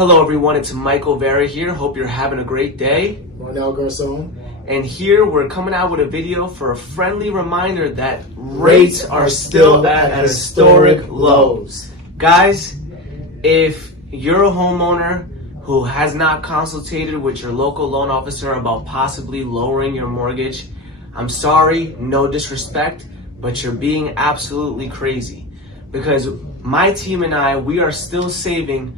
Hello everyone, it's Michael Vera here. Hope you're having a great day. Marnel Garcon. And here we're coming out with a video for a friendly reminder that rates are still at historic lows. Guys, if you're a homeowner who has not consulted with your local loan officer about possibly lowering your mortgage, I'm sorry, no disrespect, but you're being absolutely crazy. Because my team and I, we are still saving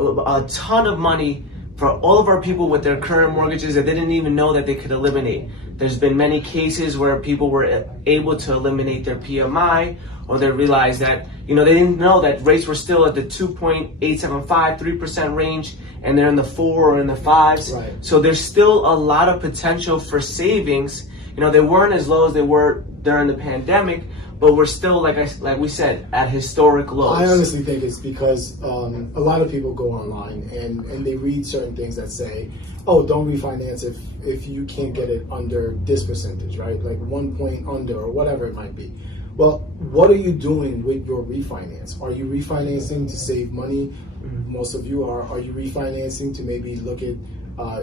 a ton of money for all of our people with their current mortgages that they didn't even know that they could eliminate. There's been many cases where people were able to eliminate their PMI, or they realized that, they didn't know that rates were still at the 2.875, 3% range, and they're in the 4 or in the 5s. Right. So there's still a lot of potential for savings. They weren't as low as they were during the pandemic, but we're still, like we said, at historic lows. I honestly think it's because a lot of people go online and they read certain things that say, oh, don't refinance if you can't get it under this percentage, right? Like 1 point under or whatever it might be. Well, what are you doing with your refinance? Are you refinancing to save money? Mm-hmm. Most of you are. Are you refinancing to maybe look at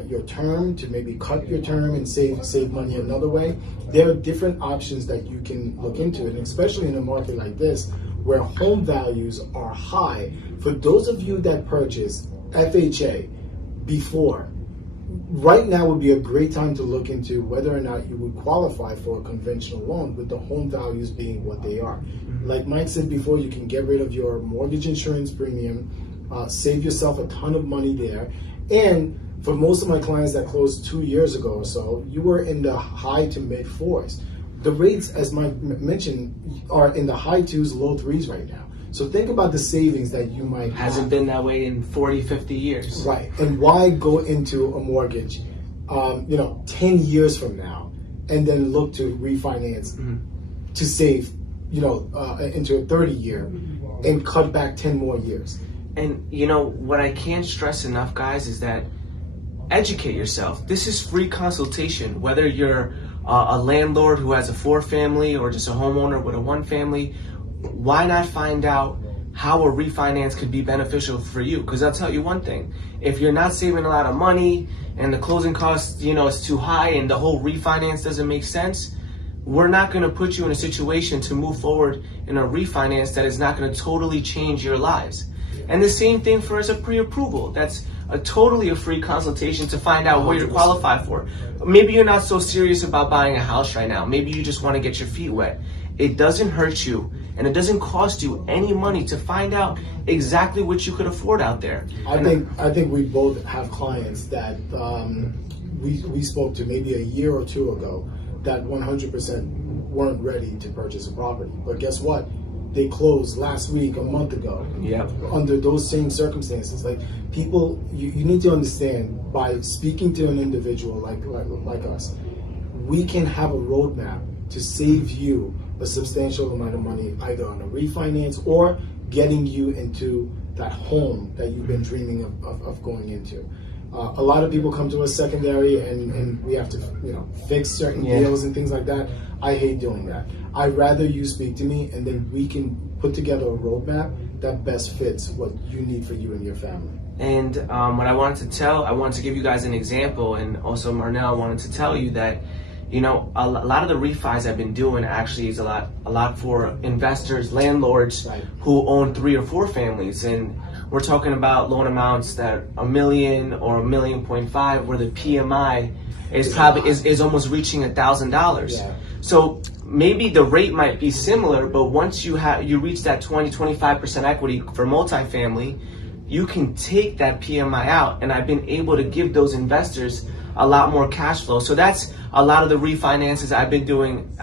your term, to maybe cut your term and save money another way? There are different options that you can look into, and especially in a market like this where home values are high. For those of you that purchased FHA before, right now would be a great time to look into whether or not you would qualify for a conventional loan with the home values being what they are. Mm-hmm. Like Mike said before, you can get rid of your mortgage insurance premium, save yourself a ton of money there, and for most of my clients that closed 2 years ago or so, you were in the high to mid 4s. The rates, as Mike mentioned, are in the high 2s, low 3s right now. So think about the savings that you might have. Hasn't been that way in 40, 50 years. Right. And why go into a mortgage, 10 years from now and then look to refinance to save, into a 30-year and cut back 10 more years. And, what I can't stress enough, guys, is that educate yourself. This is free consultation. Whether you're a landlord who has a 4-family or just a homeowner with a 1-family, why not find out how a refinance could be beneficial for you? Because I'll tell you one thing, if you're not saving a lot of money and the closing costs, is too high and the whole refinance doesn't make sense, we're not going to put you in a situation to move forward in a refinance that is not going to totally change your lives. And the same thing for as a pre-approval. That's totally a free consultation to find out what you're qualified for. Maybe you're not so serious about buying a house right now. Maybe you just want to get your feet wet. It doesn't hurt you, and it doesn't cost you any money to find out exactly what you could afford out there. I think we both have clients that we spoke to maybe a year or two ago that 100% weren't ready to purchase a property. But guess what? They closed last week, a month ago. Yep. Under those same circumstances. Like people, you need to understand, by speaking to an individual like us, we can have a roadmap to save you a substantial amount of money, either on a refinance or getting you into that home that you've been dreaming of going into. A lot of people come to us secondary and we have to fix certain deals and things like that. I hate doing that. I'd rather you speak to me and then we can put together a roadmap that best fits what you need for you and your family. And what I wanted to give you guys an example, and also Marnel wanted to tell you that a lot of the refis I've been doing actually is a lot for investors, landlords who own 3 or 4 families, and we're talking about loan amounts that $1 million or $1.5 million, where the PMI is almost reaching $1,000. Yeah. So maybe the rate might be similar, but once you reach that 20-25% equity for multifamily, you can take that PMI out, and I've been able to give those investors a lot more cash flow. So that's a lot of the refinances I've been doing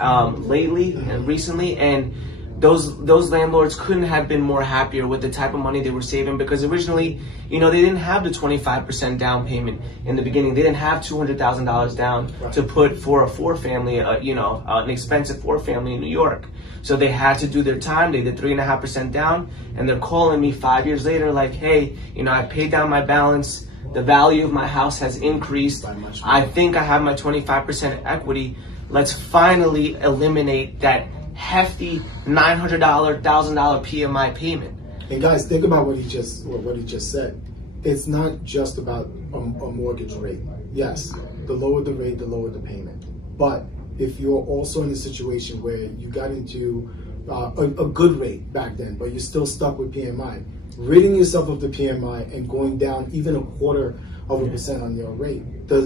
lately and recently, and those landlords couldn't have been more happier with the type of money they were saving, because originally, they didn't have the 25% down payment in the beginning. They didn't have $200,000 down to put for a 4-family, an expensive 4-family in New York. So they had to do their time. They did 3.5% down, and they're calling me 5 years later like, hey, I paid down my balance. The value of my house has increased. I think I have my 25% equity. Let's finally eliminate that hefty $900, $1,000 PMI payment. And guys, think about what he just said. it's not just about a mortgage rate. Yes, the lower the rate, the lower the payment. But if you're also in a situation where you got into a good rate back then, but you're still stuck with PMI, ridding yourself of the PMI and going down even 0.25% on your rate,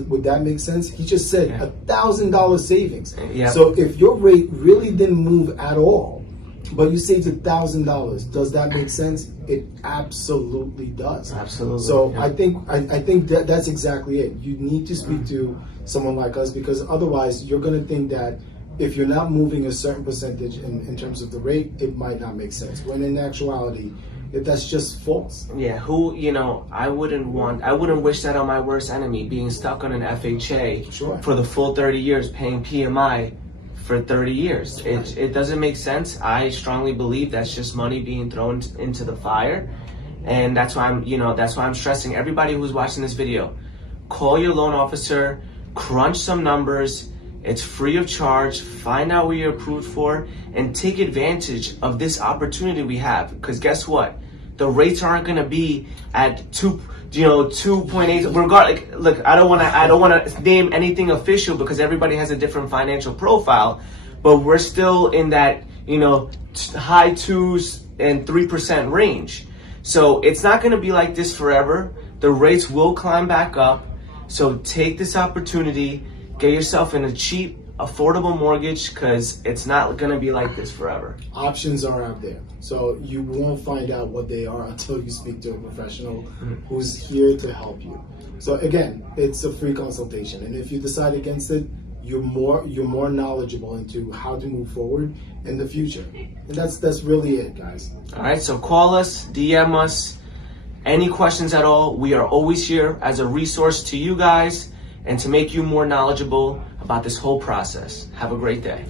would that make sense? He just said $1,000 savings. Yeah. So if your rate really didn't move at all, but you saved $1,000, does that make sense? It absolutely does. Absolutely. So I think that's exactly it. You need to speak to someone like us, because otherwise you're going to think that if you're not moving a certain percentage in terms of the rate, it might not make sense. When in actuality, that's just false. Yeah, I wouldn't wish that on my worst enemy, being stuck on an FHA for the full 30 years, paying PMI for 30 years. It doesn't make sense. I strongly believe that's just money being thrown into the fire. And that's why I'm stressing everybody who's watching this video. Call your loan officer, crunch some numbers. It's free of charge. Find out what you're approved for and take advantage of this opportunity we have. Because guess what? The rates aren't going to be at 2.8. Regardless, look, I don't want to name anything official because everybody has a different financial profile, but we're still in that high 2s and 3% range. So it's not going to be like this forever. The rates will climb back up. So take this opportunity. Get yourself in a cheap, affordable mortgage, because it's not going to be like this forever. Options are out there. So you won't find out what they are until you speak to a professional who's here to help you. So again, it's a free consultation. And if you decide against it, you're more knowledgeable into how to move forward in the future. And that's really it, guys. All right, so call us, DM us, any questions at all. We are always here as a resource to you guys and to make you more knowledgeable about this whole process. Have a great day.